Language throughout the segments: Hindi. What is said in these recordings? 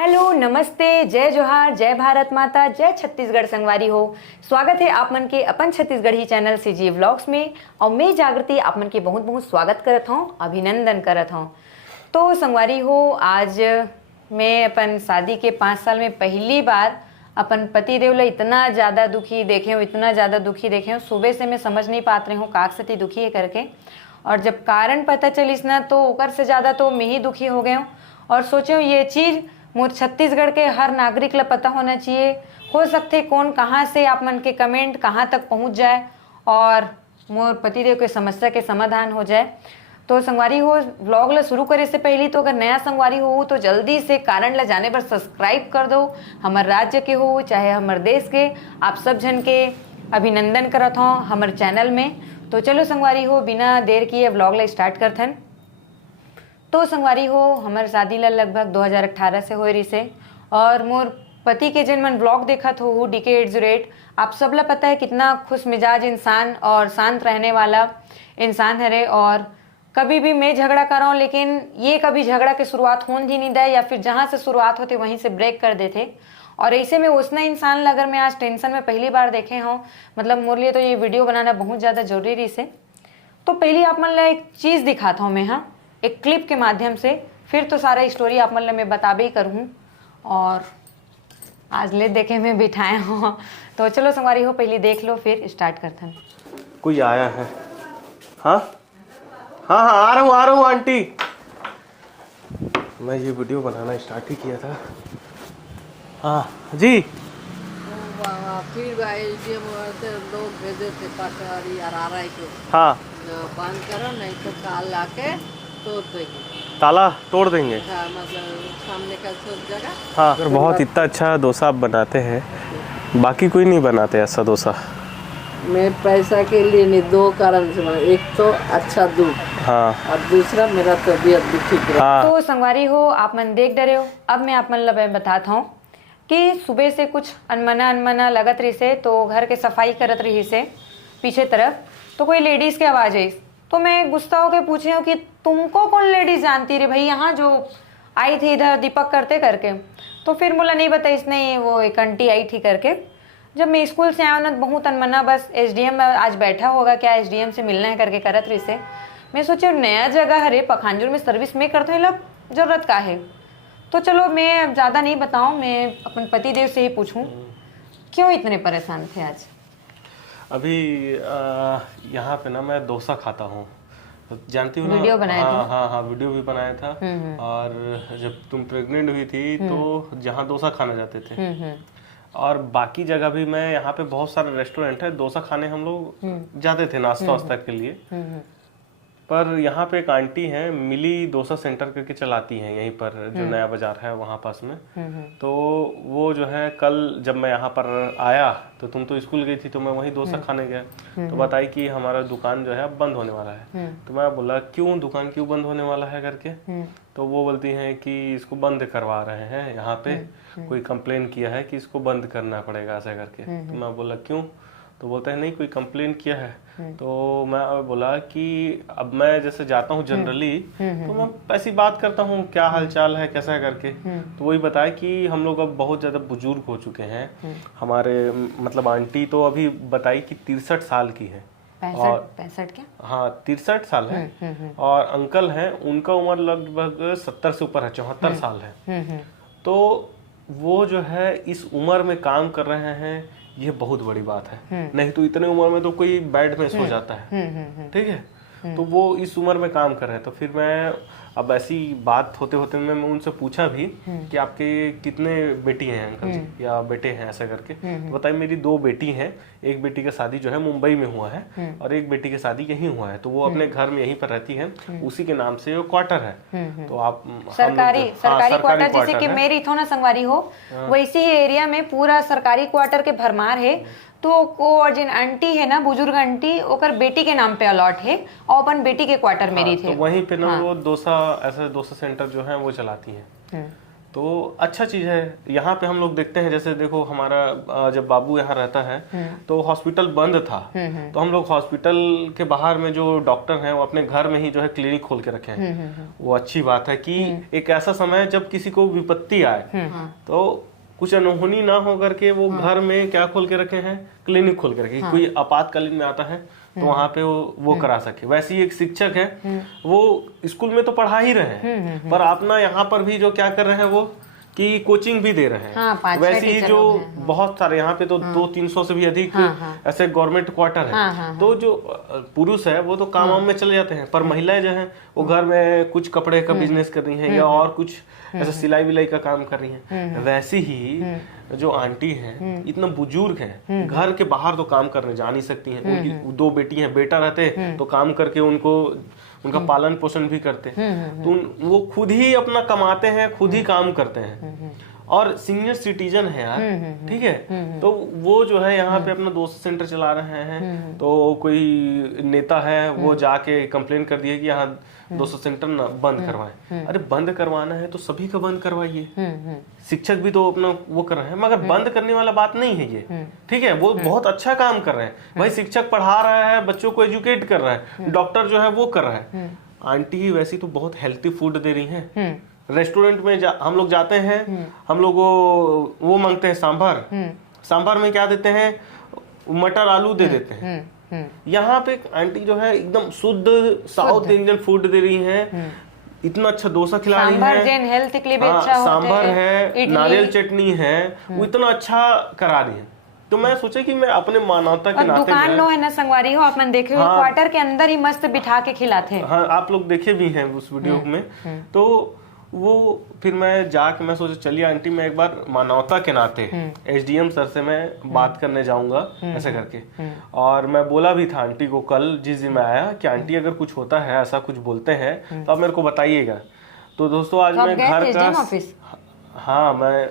हेलो, नमस्ते, जय जोहार, जय भारत माता, जय छत्तीसगढ़ संगवारी हो। स्वागत है आप मन के अपन छत्तीसगढ़ी चैनल सीजी व्लॉग्स में। और मैं जागृति आप मन के बहुत बहुत स्वागत करत हूँ, अभिनंदन करत हूँ। तो संगवारी हो, आज मैं अपन शादी के 5 साल में पहली बार अपन पति देव ला इतना ज़्यादा दुखी देखे हूँ, इतना ज़्यादा दुखी देखे हूँ। सुबह से मैं समझ नहीं पात रही हूँ काक सती दुखी है करके। और जब कारण पता चलिस ना तो ओकर से ज़्यादा तो मैं ही दुखी हो गए हूँ। और सोचे हूँ ये चीज़ मोर छत्तीसगढ़ के हर नागरिक ला पता होना चाहिए। हो सकते कौन कहाँ से आप मन के कमेंट कहाँ तक पहुँच जाए और मोर पतिदेव के समस्या के समाधान हो जाए। तो संगवारी हो, व्लॉग ला शुरू करे से पहले तो अगर नया संगवारी हो तो जल्दी से कारण ला जाने पर सब्सक्राइब कर दो। हमार राज्य के हो चाहे हमार देश के, आप सब जन के अभिनंदन करत हूँ हमार चैनल में। तो चलो संगवारी हो, बिना देर किए व्लॉग ला स्टार्ट करथन। तो संगवारी हो, हमार शादी ला लगभग 2018 से होए रही से। और मोर पति के जिन मन ब्लॉग देखत हो डीके एड्स, आप सब ला पता है कितना खुश मिजाज इंसान और शांत रहने वाला इंसान है। और कभी भी मैं झगड़ा कर रहा हूँ लेकिन ये कभी झगड़ा की शुरुआत होने ही नहीं दे, या फिर जहाँ से शुरुआत होती वहीं से ब्रेक कर देते। और ऐसे में उसने इंसान अगर मैं आज टेंशन में पहली बार देखे हूँ, मतलब मोर लिए तो ये वीडियो बनाना बहुत ज़्यादा जरूरी से। तो पहले आप मन ला एक चीज़ दिखाता हूँ मैं, हाँ, एक क्लिप के माध्यम से। फिर तो सारा स्टोरी आप मन ला मैं बताबे ही करूँ। और आज ले देखे में बिठाए हो तो चलो संगवारी हो, पहले देख लो फिर स्टार्ट करते हैं। कोई आया है? हाँ हाँ हाँ, आ रहा हूँ आंटी। मैं ये वीडियो बनाना स्टार्ट ही किया था। हाँ जी। फिर एसडीएम से लोग भेजे थे पटवारी आरआरआई को। हाँ, बंद करो नहीं तो काल आके तोड़ देंगे। ताला तोड़ देंगे। हाँ, मतलब सामने का सब जगह। हाँ, अगर बहुत इतना अच्छा डोसा आप बनाते हैं, बाकी कोई नहीं बनाते ऐसा डोसा। मैं पैसा के लिए नहीं, दो कारण से बना। एक तो अच्छा दूध, हाँ, और दूसरा मेरा तबीयत भी ठीक रहा। हाँ। तो संगवारी हो, आप मन देख डरे हो। अब मैं आप मन ला बताता हूँ कि सुबह से कुछ अनमना लगत रही से, तो घर के सफाई करत रही से पीछे तरफ, तो कोई लेडीज की आवाज आई। तो मैं गुस्सा होकर पूछी हूँ कि तुमको कौन लेडीज जानती रे भाई, यहाँ जो आई थी इधर दीपक करते करके। तो फिर मुला नहीं बताई इसने, वो एक आंटी आई थी करके। जब मैं स्कूल से आया ना, बहुत अनमना, बस एसडीएम आज बैठा होगा क्या, एसडीएम से मिलना है करके करत रही से। मैं सोचे नया जगह हरे पखानजोर में सर्विस में करते हैं, लोग जरूरत का है। तो चलो मैं ज़्यादा नहीं बताऊँ, मैं अपन पति देव से ही पूछूँ क्यों इतने परेशान थे आज। अभी यहाँ पे ना मैं डोसा खाता हूँ, जानती हूँ ना। वीडियो बनाया था। हाँ हाँ, वीडियो भी बनाया था। और जब तुम प्रेग्नेंट हुई थी तो जहाँ डोसा खाने जाते थे, और बाकी जगह भी मैं, यहाँ पे बहुत सारे रेस्टोरेंट है, डोसा खाने हम लोग जाते थे नाश्ता वास्ता के लिए। पर यहाँ पे एक आंटी है, मिली डोसा सेंटर करके चलाती हैं यहीं पर, जो नया बाजार है वहाँ पास में। तो वो जो है, कल जब मैं यहाँ पर आया तो तुम तो स्कूल गई थी, तो मैं वहीं डोसा खाने गया। तो बताई कि हमारा दुकान जो है अब बंद होने वाला है। तो मैं बोला क्यों, दुकान क्यों बंद होने वाला है करके। तो वो बोलती हैं कि इसको बंद करवा रहे हैं, यहाँ पे कोई कंप्लेन किया है कि इसको बंद करना पड़ेगा ऐसा करके। तो मैं बोला क्यों, तो बोलते हैं नहीं कोई कंप्लेन किया है। तो मैं बोला कि अब मैं जैसे जाता हूँ जनरली, तो मैं ऐसी बात करता हूँ क्या हाल चाल है कैसा है करके। तो वही बताया कि हम लोग अब बहुत ज़्यादा बुजुर्ग हो चुके हैं हमारे, मतलब आंटी तो अभी बताई कि 63 साल की है। 65 क्या? हाँ, 63 साल है। और अंकल हैं, उनका उम्र लगभग 70 से ऊपर है, 74 साल है। तो वो जो है इस उम्र में काम कर रहे हैं, ये बहुत बड़ी बात है। नहीं तो इतने उम्र में तो कोई बेड में सो जाता है, ठीक है। तो वो इस उम्र में काम कर रहे हैं। तो फिर मैं, अब ऐसी बात होते होते मैं उनसे पूछा भी कि आपके कितने बेटी हैं अंकल जी या बेटे हैं ऐसा करके। तो बताइए मेरी 2 बेटी हैं, एक बेटी का शादी जो है मुंबई में हुआ है और एक बेटी का शादी यहीं हुआ है। तो वो अपने घर में यहीं पर रहती है, उसी के नाम से वो क्वार्टर है। तो आप सरकारी क्वार्टर, जैसे कि मेरी थोड़ा संगवारी हो वैसे ही एरिया में पूरा सरकारी क्वार्टर के भरमार है। तो को जिन आंटी है ना, बुजुर्ग आंटी, ओकर बेटी के नाम पे अलॉट है और अपन बेटी के क्वार्टर मेरी थे। तो वहीं पे ना वो डोसा, ऐसा डोसा सेंटर जो है वो चलाती हैं। तो अच्छा चीज है। यहाँ पे हम लोग देखते हैं, जैसे देखो हमारा जब बाबू यहाँ रहता है तो हॉस्पिटल बंद था, तो हम लोग हॉस्पिटल के बाहर में जो डॉक्टर हैं वो अपने घर में ही जो है क्लिनिक खोल के रखे हैं। वो अच्छी बात है कि एक ऐसा समय जब किसी को विपत्ति आए तो कुछ अनहोनी ना हो करके वो घर में क्या खोल के रखे हैं, क्लिनिक खोल के रखे। कोई आपातकालीन में आता है तो वहां पे वो करा सके। वैसे ही एक शिक्षक है, वो स्कूल में तो पढ़ा ही रहे हैं पर अपना यहाँ पर भी जो क्या कर रहे हैं वो कि कोचिंग भी दे रहे हैं। हाँ, वैसे ही जो बहुत सारे यहाँ पे तो 200-300 से भी अधिक ऐसे गवर्नमेंट क्वार्टर है। तो जो पुरुष है वो तो काम वाम में चले जाते हैं, पर महिलाएं जो हैं वो घर में कुछ कपड़े का बिजनेस कर रही हैं या और कुछ ऐसे सिलाई विलाई का काम कर रही हैं। वैसे ही जो आंटी हैं इतना बुजुर्ग हैं, घर के बाहर तो काम करने जा नहीं सकती हैं। उनकी 2 बेटी हैं, बेटा रहते तो काम करके उनका पालन पोषण भी करते, तो वो खुद ही अपना कमाते हैं, खुद ही काम करते हैं और सीनियर सिटीजन है यार, ठीक है। तो वो जो है यहाँ पे अपना दोस्त सेंटर चला रहे हैं। तो कोई नेता है वो जाके कंप्लेन कर दिया कि यहाँ 200 सेंटर ना बंद करवाएं। अरे बंद करवाना है तो सभी का बंद करवाइए। शिक्षक भी तो अपना वो कर रहे हैं, मगर बंद करने वाला बात नहीं है ये, ठीक है। वो बहुत अच्छा काम कर रहे हैं भाई, शिक्षक पढ़ा रहा है, बच्चों को एजुकेट कर रहा है, डॉक्टर जो है वो कर रहा है। आंटी वैसी तो बहुत हेल्थी फूड दे रही है। रेस्टोरेंट में हम लोग जाते हैं, हम लोग वो मांगते हैं सांभर, सांभर में क्या देते हैं, मटर आलू दे देते हैं। यहाँ पे एक आंटी जो है एकदम शुद्ध साउथ इंडियन फूड दे रही है, इतना अच्छा डोसा खिला रही है, हेल्थ के लिए भी अच्छा सांभर है, नारियल चटनी है, वो इतना अच्छा करा रही है। तो मैं सोचा कि मैं अपने मानवता के नाते, दुकान लो है ना संगवारी हो, आपने देखे हो क्वार्टर के अंदर ही मस्त बिठा के खिलाते हैं। हाँ, आप लोग देखे भी हैं उस वीडियो में। तो वो फिर मैं जाके मैं सोचा चलिए आंटी मैं एक बार मानवता के नाते एसडीएम सर से मैं बात करने जाऊंगा ऐसे करके। और मैं बोला भी था आंटी को कल जिस दिन मैं आया कि आंटी अगर कुछ होता है, ऐसा कुछ बोलते हैं तो आप मेरे को बताइएगा। तो दोस्तों आज मैं घर का, हाँ मैं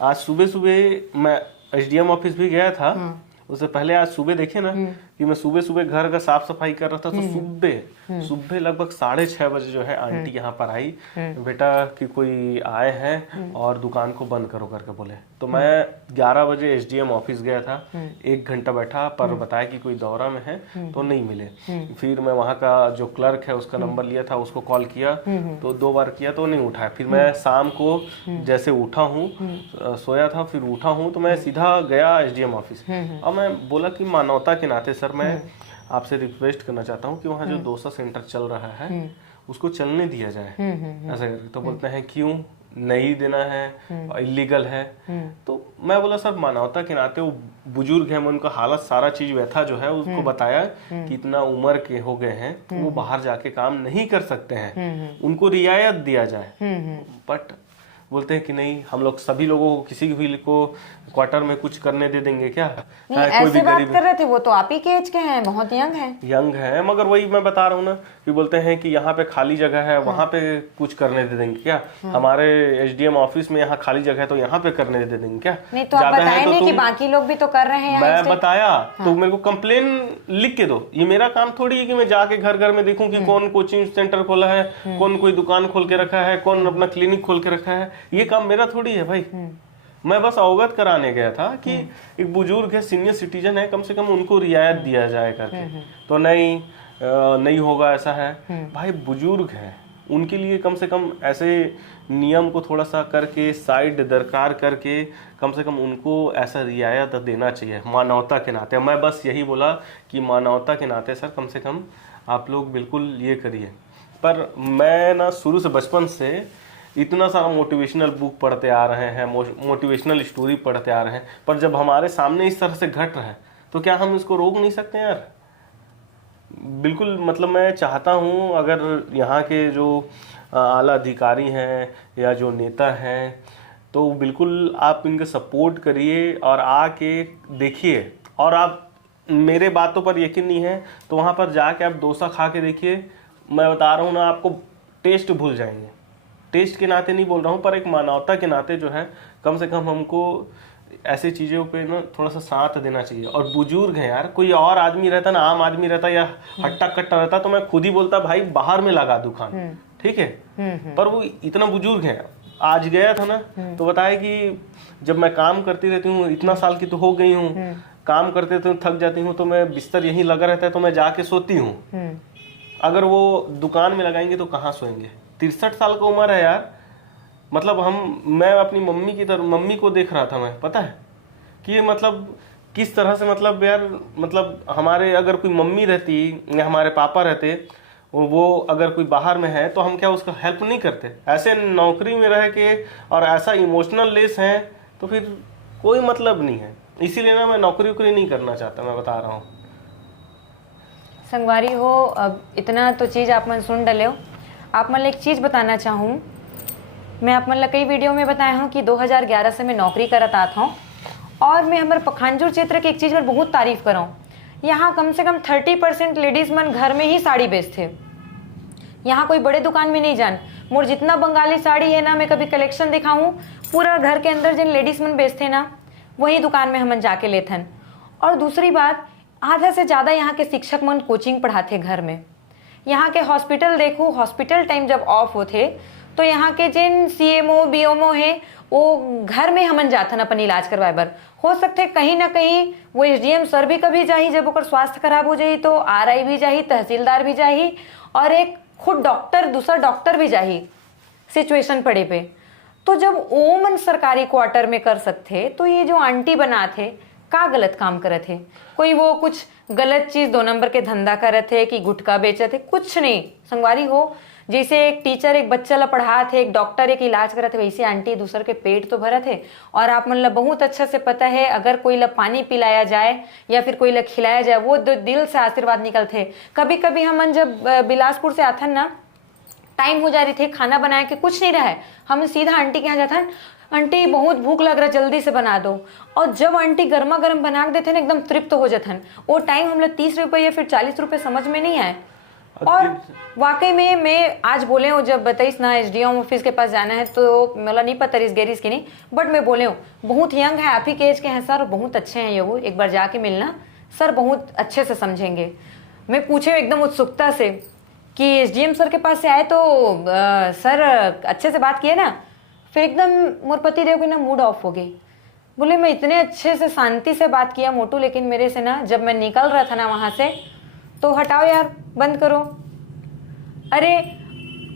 आज सुबह मैं एसडीएम ऑफिस भी गया था। उससे पहले आज सुबह देखे ना कि मैं सुबह घर का साफ सफाई कर रहा था, तो सुबह लगभग 6:30 बजे जो है आंटी यहाँ पर आई, बेटा कि कोई आए हैं और दुकान को बंद करो करके बोले। तो मैं 11 बजे एसडीएम ऑफिस गया था, 1 घंटा बैठा, पर बताया कि कोई दौरा में है तो नहीं मिले। फिर मैं वहाँ का जो क्लर्क है उसका नंबर लिया था, उसको कॉल किया तो 2 बार किया तो नहीं उठाया। फिर मैं शाम को जैसे उठा हूँ, सोया था फिर उठा हूँ, तो मैं सीधा गया एसडीएम ऑफिस और मैं बोला कि मानवता के नाते सर मैं आपसे रिक्वेस्ट करना चाहता हूँ कि वहाँ जो डोसा सेंटर चल रहा है उसको चलने दिया जाए ऐसा करके। तो बोलते हैं क्यों नहीं देना है, इलीगल है। तो मैं बोला सर मानवता के नाते, वो बुजुर्ग है, मैं उनका हालत सारा चीज व्यथा जो है उसको बताया कि इतना उम्र के हो गए हैं वो बाहर जाके काम नहीं कर सकते हैं, उनको रियायत दिया जाए। बट बोलते हैं कि नहीं, हम लोग सभी लोगों को, किसी भी को क्वार्टर में कुछ करने दे देंगे क्या? नहीं, ऐसे बात कर रहे थे, वो तो आप ही के एज के हैं, बहुत यंग है। मगर वही मैं बता रहा हूँ ना कि बोलते हैं कि यहाँ पे खाली जगह है, वहाँ पे कुछ करने दे देंगे क्या? हमारे एसडीएम ऑफिस में यहाँ खाली जगह है तो यहाँ पे करने दे देंगे क्या? नहीं तो आप बताए नहीं कि बाकी लोग भी तो कर रहे हैं। मैं बताया तो मेरे को कंप्लेन लिख के दो। ये मेरा काम थोड़ी है कि मैं जाके घर घर में देखूं कि कौन कोचिंग सेंटर खोला है, कौन कोई दुकान खोल के रखा है, कौन अपना क्लिनिक खोल के रखा है। ये काम मेरा थोड़ी है भाई। मैं बस अवगत कराने गया था कि एक बुजुर्ग है, सीनियर सिटीजन है, कम से कम उनको रियायत दिया जाए करके। तो नहीं होगा ऐसा है भाई, बुजुर्ग है, उनके लिए कम से कम ऐसे नियम को थोड़ा सा करके साइड दरकार करके कम से कम उनको ऐसा रियायत देना चाहिए मानवता के नाते। मैं बस यही बोला कि मानवता के नाते सर कम से कम आप लोग बिल्कुल ये करिए। पर मैं ना शुरू से बचपन से इतना सारा मोटिवेशनल बुक पढ़ते आ रहे हैं, मोटिवेशनल स्टोरी पढ़ते आ रहे हैं, पर जब हमारे सामने इस तरह से घट रहा है तो क्या हम इसको रोक नहीं सकते यार? बिल्कुल, मतलब मैं चाहता हूँ अगर यहाँ के जो आला अधिकारी हैं या जो नेता हैं तो बिल्कुल आप इनके सपोर्ट करिए और आके देखिए। और आप मेरे बातों पर यकीन नहीं है तो वहाँ पर जाके आप डोसा खा के देखिए। मैं बता रहा हूँ ना, आपको टेस्ट भूल जाएंगे। टेस्ट के नाते नहीं बोल रहा हूँ, पर एक मानवता के नाते जो है कम से कम हमको ऐसे चीज़ों पे ना थोड़ा सा साथ देना चाहिए। और बुजुर्ग है यार, कोई और आदमी रहता ना, आम आदमी रहता या हट्टा कट्टा रहता तो मैं खुद ही बोलता भाई बाहर में लगा दुकान, ठीक है। पर वो इतना बुजुर्ग है, आज गया था ना, तो बताया कि जब मैं काम करती रहती हूँ, इतना साल की तो हो गई हूँ, काम करते तो थक जाती हूँ, तो मैं बिस्तर यहीं लगा रहता है तो मैं जाके सोती हूँ। अगर वो दुकान में लगाएंगे तो कहाँ सोएंगे। 63 साल का उम्र है यार। मतलब मैं अपनी मम्मी की तरह मम्मी को देख रहा था मैं, पता है कि ये मतलब किस तरह से, मतलब यार, मतलब हमारे अगर कोई मम्मी रहती या हमारे पापा रहते, वो अगर कोई बाहर में है तो हम क्या उसका हेल्प नहीं करते। ऐसे नौकरी में रह के और ऐसा इमोशनल लेस है तो फिर कोई मतलब नहीं है। इसीलिए ना मैं नौकरी वोकरी नहीं करना चाहता, मैं बता रहा हूँ। संगवारी हो, अब इतना तो चीज़ आप मन सुन डले हो। आप मन एक चीज़ बताना चाहूँ, मैं आप मन कई वीडियो में बताया हूँ कि 2011 से मैं नौकरी करत आता हूँ और मैं हमारे पखानजूर क्षेत्र के एक चीज़ में बहुत तारीफ कर रहा हूँ। यहाँ कम से कम 30% लेडीज़ मन घर में ही साड़ी बेचते। यहाँ कोई बड़े दुकान में नहीं जान। मोर जितना बंगाली साड़ी है ना, मैं कभी कलेक्शन दिखाऊँ, पूरा घर के अंदर जिन लेडीज़ मन बेचते ना, वही दुकान में हम जाके लेथन। और दूसरी बात, आधा से ज़्यादा यहाँ के शिक्षक मन कोचिंग पढ़ाते घर में। यहाँ के हॉस्पिटल देखो, हॉस्पिटल टाइम जब ऑफ होते तो यहाँ के जिन CMO BMO है वो घर में हमन जाथन अपन इलाज करवाए बर। हो सकते कहीं ना कहीं वो SDM सर भी कभी जाही, जब ओकर स्वास्थ्य खराब हो जाही तो RI भी जाही, तहसीलदार भी जाही और एक खुद डॉक्टर, दूसरा डॉक्टर भी जाही सिचुएशन पड़े पे। तो जब ओ मन सरकारी क्वार्टर में कर सकते तो ये जो आंटी बनाते का गलत काम करत है। कोई वो कुछ गलत चीज 2 नंबर के धंधा करत है कि गुटखा बेचत है, कुछ नहीं। संगवारी हो, जैसे एक टीचर एक बच्चा ला पढ़ात है, एक डॉक्टर एक इलाज करत है, वैसे आंटी दूसर के पेट तो भरत है। और आप मन ला बहुत अच्छा से पता है, अगर कोई ला पानी पिलाया जाए या फिर कोई ला खिलाया जाए, वो दिल से आशीर्वाद निकलते। कभी कभी हमन जब बिलासपुर से आथन ना, टाइम हो जा रही थे, खाना बनाए के कुछ नहीं रहा, हम सीधा आंटी के यहाँ जाथन, आंटी बहुत भूख लग रहा, जल्दी से बना दो। और जब आंटी गर्मा गर्म बना देते ना, एकदम तृप्त हो जाथन। वो टाइम हम लोग 30 रुपये या फिर 40 रुपये समझ में नहीं आए। और वाकई में मैं आज बोले हूँ, जब बताइस ना SDM ऑफिस के पास जाना है तो मतलब नहीं पता रिस गेरिस की नहीं, बट मैं बोले हूँ बहुत यंग है, आप ही के एज के हैं सर, बहुत अच्छे हैं ये, वो एक बार जाके मिलना सर, बहुत अच्छे से समझेंगे। मैं पूछे एकदम उत्सुकता से कि SDM सर के पास से आए तो सर अच्छे से बात किए ना, फिर एकदम मोर पति देव की ना मूड ऑफ हो गई। बोले मैं इतने अच्छे से शांति से बात किया मोटू, लेकिन मेरे से ना जब मैं निकल रहा था ना वहाँ से, तो हटाओ यार, बंद करो। अरे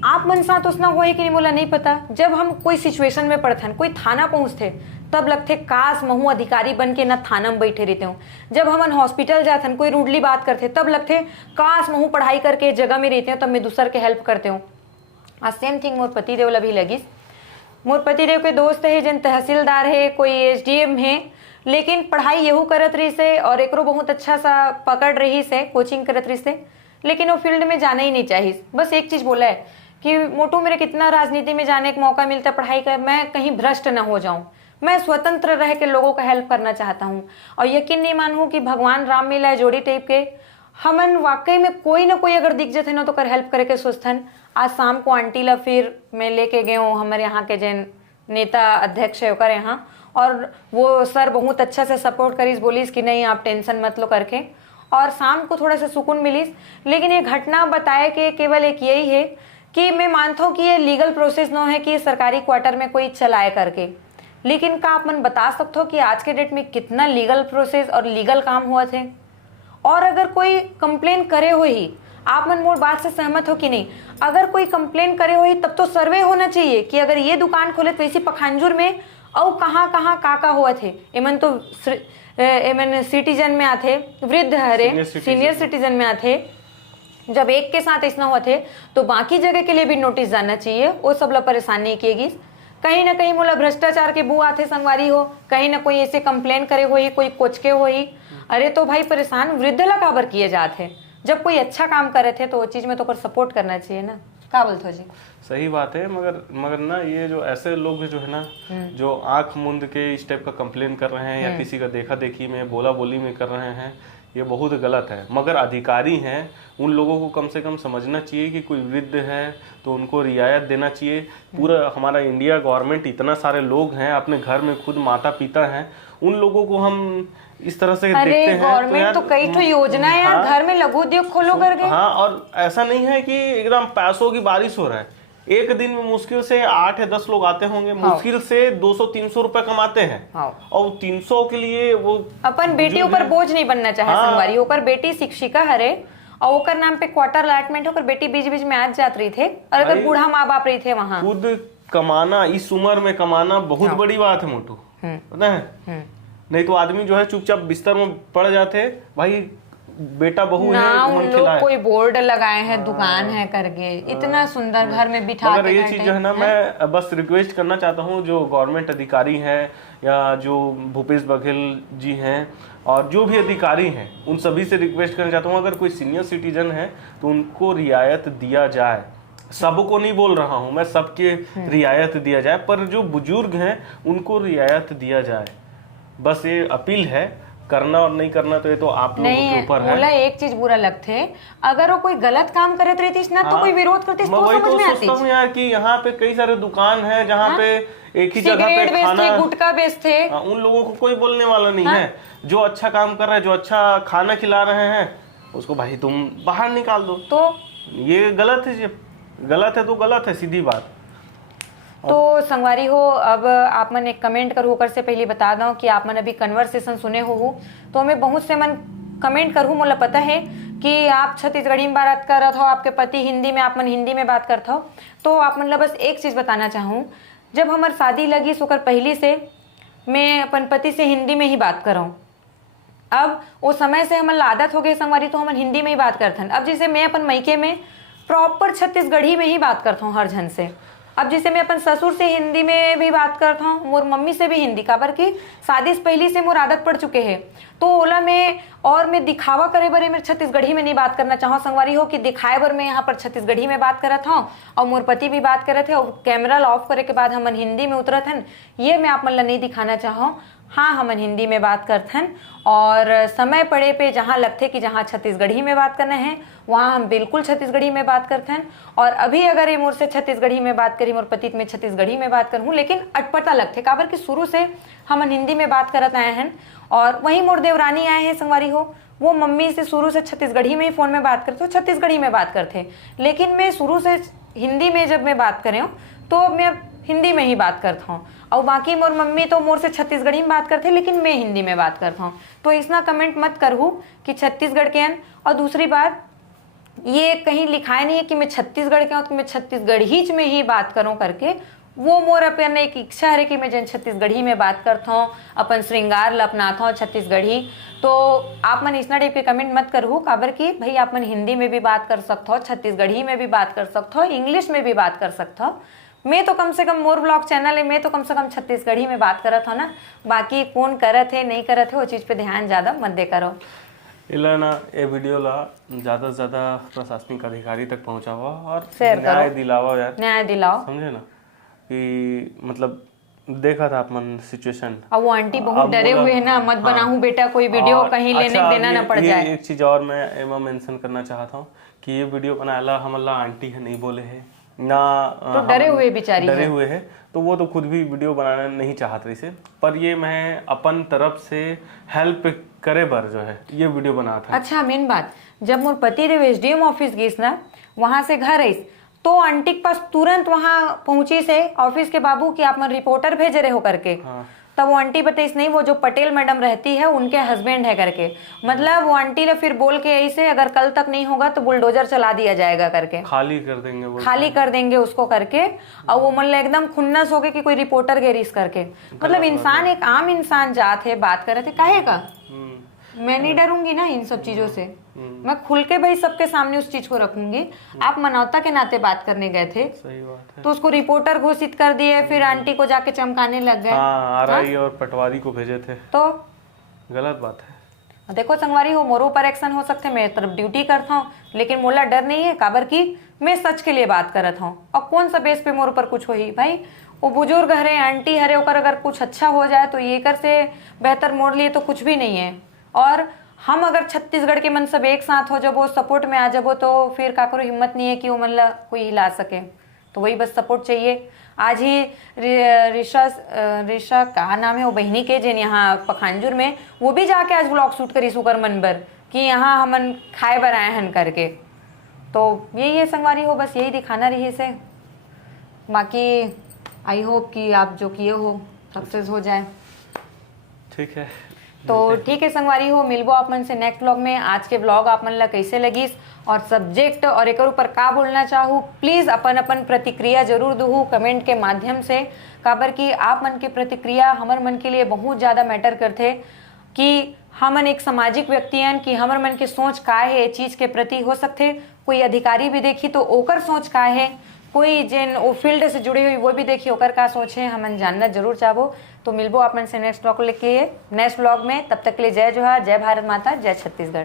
आप मन साथ उसना हुआ है कि नहीं बोला नहीं पता। जब हम कोई सिचुएशन में पड़थन, कोई थाना पहुँचते, तब लगते काश महू अधिकारी बन के ना थाना में बैठे रहते हूँ। जब हम हॉस्पिटल जाथन, कोई रूडली बात करते, तब लगते काश महू पढ़ाई करके जगह में रहते हो, तब मैं दूसर के हेल्प करते हूँ। आ सेम थिंग मोर पति देव ला भी लगिस। मोर पति देव के दोस्त है जिन तहसीलदार है, कोई SDM है, लेकिन पढ़ाई यहू करत रही से और एकरो बहुत अच्छा सा पकड़ रही से, कोचिंग करत रही से, लेकिन वो फील्ड में जाना ही नहीं चाहिए। बस एक चीज बोला है कि मोटू मेरे कितना राजनीति में जाने का मौका मिलता है, पढ़ाई कर, मैं कहीं भ्रष्ट न हो जाऊं, मैं स्वतंत्र रह के लोगों का हेल्प करना चाहता हूं। और यकीन नहीं मानूं कि भगवान राम मिला है जोड़ी टाइप के, हमन वाकई में कोई ना कोई अगर दिख जाते ना तो कर हेल्प करे के सोचथन। आज शाम को आंटी ला फिर मैं लेके गए हूँ हमारे यहाँ के जिन नेता अध्यक्ष है ओकर यहाँ, और वो सर बहुत अच्छा से सपोर्ट करीस, बोलीस कि नहीं आप टेंशन मत लो करके, और शाम को थोड़ा सा सुकून मिलीस। लेकिन ये घटना बताए कि केवल एक यही है कि मैं मानता हूँ कि ये लीगल प्रोसेस न है कि सरकारी क्वार्टर में कोई चलाए करके, लेकिन का आप मन बता सकते हो कि आज के डेट में कितना लीगल प्रोसेस और लीगल काम हुआ थे। और अगर कोई कंप्लेन करे हो ही, आप मन मोर बात से सहमत हो कि नहीं, अगर कोई कंप्लेन करे हो ही तब तो सर्वे होना चाहिए कि अगर ये दुकान खोले तो वैसी पखानजूर में और कहाँ कहाँ का हुआ थे। एमन तो एमन सिटीजन में आते, वृद्ध हरे सीनियर सिटीजन में आते, जब एक के साथ ऐसा हुआ थे तो बाकी जगह के लिए भी नोटिस जाना चाहिए, वो सब ला परेशान नहीं किएगी। कहीं ना कहीं मोला भ्रष्टाचार के बू आते संगवारी हो, कहीं ना कोई ऐसे कंप्लेन करे हो ही, कोई कोचके हो ही, अरे तो भाई परेशान वृद्ध ला काबर किए जाते। जब कोई अच्छा काम करे थे तो वो चीज में तो सपोर्ट करना चाहिए ना, का बोलते हो जी? सही बात है, मगर ना ये जो ऐसे लोग जो है ना, जो आंख मूंद के इस टाइप का कंप्लेन कर रहे हैं या किसी का देखा देखी में बोला बोली में कर रहे हैं, ये बहुत गलत है। मगर अधिकारी हैं, उन लोगों को कम से कम समझना चाहिए कि कोई वृद्ध है तो उनको रियायत देना चाहिए। पूरा हमारा इंडिया गवर्नमेंट, इतना सारे लोग हैं, अपने घर में खुद माता पिता हैं, उन लोगों को हम इस तरह से देखते हैं। गवर्नमेंट तो कई तो योजना है यार, घर में लघु उद्योग खोलो करके। हाँ, और ऐसा नहीं है कि एकदम पैसों की बारिश हो रहा है, एक दिन में मुश्किल से 8 या 10 लोग आते होंगे, मुश्किल से 200-300 रुपए कमाते हैं। और 300 के लिए वो अपन बेटी ऊपर बोझ नहीं बनना चाहे संगवारी। ओकर बेटी शिक्षिका हरे और ओकर नाम पे क्वार्टर अलॉटमेंट होकर बेटी बीच बीच में आज जात रही थे, और अगर बूढ़ा माँ बाप रही थे वहाँ। खुद कमाना, इस उम्र में कमाना बहुत बड़ी बात है मोटू, पता है। नहीं तो आदमी जो है चुपचाप बिस्तर में पड़ जाते, भाई बेटा बहू है, उन लोग कोई बोर्ड लगाए हैं, दुकान है करके, इतना सुंदर घर में बिठा मगर ये चीज जो है ना, मैं बस रिक्वेस्ट करना चाहता हूँ जो गवर्नमेंट अधिकारी हैं या जो भूपेश बघेल जी हैं और जो भी अधिकारी हैं, उन सभी से रिक्वेस्ट करना चाहता हूँ, अगर कोई सीनियर सिटीजन है तो उनको रियायत दिया जाए। सबको नहीं बोल रहा हूँ मैं, सबके रियायत दिया जाए, पर जो बुजुर्ग हैं उनको रियायत दिया जाए। बस ये अपील है। करना और नहीं करना तो ये तो आप लोगों के ऊपर है। बोला एक चीज बुरा लगते, अगर वो कोई गलत काम करत रहती ना तो कोई विरोध करते, मैं वही तो सोचता हूँ यार कि यहाँ पे कई सारे दुकान है जहाँ पे एक ही जगह पे खाना, गुटखा बेचते, उन लोगों को कोई बोलने वाला नहीं है। जो अच्छा काम कर रहा है, जो अच्छा खाना खिला रहे हैं, उसको भाई तुम बाहर निकाल दो। तो ये गलत है, गलत है तो गलत है, सीधी बात। तो संगवारी हो, अब आप मन एक कमेंट करो होकर से पहले बता दो कि आप मन अभी कन्वर्सेशन सुने हो तो हमें बहुत से मन कमेंट करूँ, मुझे पता है कि आप छत्तीसगढ़ी में बात कर रहा था, आपके पति हिंदी में, आप मन हिंदी में बात करता हो। तो आप मतलब बस एक चीज़ बताना चाहूँ, जब हमारी शादी लगी सोकर पहली से मैं अपन पति से हिंदी में ही बात कर रहा हूँ। अब वो समय से हमारी आदत हो गई संगवारी, तो हम हिंदी में ही बात करते हैं। अब जैसे मैं अपन मैके में प्रॉपर छत्तीसगढ़ी में ही बात करता हूँ हर जन से। अब जैसे मैं अपन ससुर से हिंदी में भी बात करता हूँ, मोर मम्मी से भी हिंदी, काबर की शादी से पहली से मोर आदत पड़ चुके हैं। तो ओला में और मैं दिखावा करे बरे मैं छत्तीसगढ़ी में नहीं बात करना चाहूँ संगवारी हो, कि दिखाए बर मैं यहाँ पर छत्तीसगढ़ी में बात करत हूँ और मोर पति भी बात करत थे, और कैमरा ऑफ करे के बाद हमन हिंदी में उतरत हन, ये मैं आप मन ला नहीं दिखाना चाहूँ। हाँ, हमन हिंदी में बात करते हैं, और समय पड़े पे जहाँ लगते कि जहाँ छत्तीसगढ़ी में बात करना है वहाँ हम बिल्कुल छत्तीसगढ़ी में बात करते हैं। और अभी अगर ये मोर से छत्तीसगढ़ी में बात करी, मोर पति में छत्तीसगढ़ी में बात करूँ, लेकिन अटपटा लगते काबर कि शुरू से हमन हिंदी में बात करत आए हैं। और वहीं मोर देवरानी आए हैं संगवारी हो, वो मम्मी से शुरू से छत्तीसगढ़ी में ही फ़ोन में बात करते, छत्तीसगढ़ी में बात करते, लेकिन मैं शुरू से हिंदी में जब मैं बात कर रही हूँ तो अब मैं हिंदी में ही बात करता हूँ। और बाकी मोर मम्मी तो मोर से छत्तीसगढ़ी में बात करते, लेकिन मैं हिंदी में बात करता हूँ। तो इसना कमेंट मत करूँ कि छत्तीसगढ़ के हैं। और दूसरी बात, ये कहीं लिखाया नहीं है कि मैं छत्तीसगढ़ के हूँ तो मैं छत्तीसगढ़ी में ही बात करूँ करके। वो मोर अपन एक इच्छा है कि मैं जन छत्तीसगढ़ी में बात करता हूँ, अपन श्रृंगार ला अपनाता हूँ छत्तीसगढ़ी। तो आप मन इतना टाइप के कमेंट मत करूँ, काबर कि भाई आप मन हिंदी में भी बात कर सकते हो, छत्तीसगढ़ी में भी बात कर सकते हो, इंग्लिश में भी बात कर सकते हो। मैं तो कम से कम मोर ब्लॉग चैनल है, मैं तो कम से कम छत्तीसगढ़ी में बात करत हो ना। बाकी कौन करत है नहीं करत है वो चीज़ पे ध्यान ज़्यादा मत दे करो। इला ना ये वीडियो ला ज़्यादा से ज़्यादा प्रशासनिक अधिकारी तक पहुँचावा और शेयर करो, न्याय दिलावा यार, न्याय दिलाओ। समझे ना, कि मतलब देखा था अपन सिचुएशन। अब वो आंटी बहुत डरे हुए है ना, मत बनाऊं बेटा कोई वीडियो, कहीं लेने देना ना पड़ जाए। एक चीज और मैं एमा मेंशन करना चाहता हूँ कि ये वीडियो बनाला हमला आंटी है नहीं बोले है ना, तो डरे हुए बेचारी डरे हुए है, तो वो तो खुद भी वीडियो बनाना नहीं चाहते इसे, पर ये मैं अपन तरफ से हेल्प करे बर जो है ये वीडियो बना था। अच्छा, मेन बात, जब मोर पति देव SDM ऑफिस गई ना, वहां से घर आई तो आंटी के पास तुरंत वहां पहुंची से ऑफिस के बाबू की आप मन रिपोर्टर भेजे रहे हो करके। हाँ। तब वो आंटी बताइस नहीं, वो जो पटेल मैडम रहती है उनके हस्बैंड है करके। मतलब वो आंटी ने फिर बोल के ऐसे, अगर कल तक नहीं होगा तो बुलडोजर चला दिया जाएगा करके, खाली कर देंगे वो, खाली कर देंगे उसको करके। और वो मतलब एकदम खुन्नस हो गए कि कोई रिपोर्टर गेरिस करके। मतलब इंसान एक आम इंसान जात है, बात कर रहे थे काहे का। मैं नहीं डरूंगी ना इन सब चीजों से, मैं खुल के भाई सबके सामने उस चीज को रखूंगी। आप मानवता के नाते बात करने गए थे, सही बात है, तो उसको रिपोर्टर घोषित कर दिए, फिर आंटी को जाके चमकाने लग गए। RI और पटवारी को भेजे थे, तो गलत बात है। देखो संगवारी हो, मोरो पर एक्शन हो सकते, मैं तरफ ड्यूटी करता हूँ, लेकिन मोला डर नहीं है, काबर की मैं सच के लिए बात करत हूँ। और कौन सा बेस पे मोर ऊपर कुछ हो ही भाई, वो बुजुर्ग हरे, आंटी हरे, ओकर अगर कुछ अच्छा हो जाए तो ये कर से बेहतर मोर लिए तो कुछ भी नहीं है। और हम अगर छत्तीसगढ़ के मन सब एक साथ हो जब वो सपोर्ट में आ जबो, तो फिर का करो हिम्मत नहीं है कि वो मतलब कोई हिला सके। तो वही बस सपोर्ट चाहिए। आज ही ऋषा का नाम है वो बहनी के जिन यहाँ पखानजूर में, वो भी जाके आज ब्लॉग शूट करी सुकर मनबर कि यहाँ हमन खाए बर आए हन करके। तो यही है संगवारी हो, बस यही दिखाना रही से। बाकी आई होप कि आप जो किए हो सक्सेस हो जाए। ठीक है, तो ठीक है संगवारी हो, मिलबो आप मन से नेक्स्ट व्लॉग में। आज के व्लॉग आप मन ला कैसे लगिस और सब्जेक्ट और एक ऊपर का बोलना चाहूँ, प्लीज अपन अपन प्रतिक्रिया जरूर दू कमेंट के माध्यम से। काबर कि आप मन के प्रतिक्रिया हमर मन के लिए बहुत ज्यादा मैटर करते कि हमन एक सामाजिक व्यक्ति हन कि हमर मन के सोच का है ये चीज के प्रति। हो सकते कोई अधिकारी भी देखी तो ओकर सोच का है, कोई जिन वो फील्ड से जुड़ी हुई वो भी देखी ओकर का सोच है, हमन जानना जरूर चाहबो। तो मिलबो आप मन से नेक्स्ट व्लॉग लेके नेक्स्ट व्लॉग में। तब तक के लिए जय जोहार, जय भारत माता, जय छत्तीसगढ़।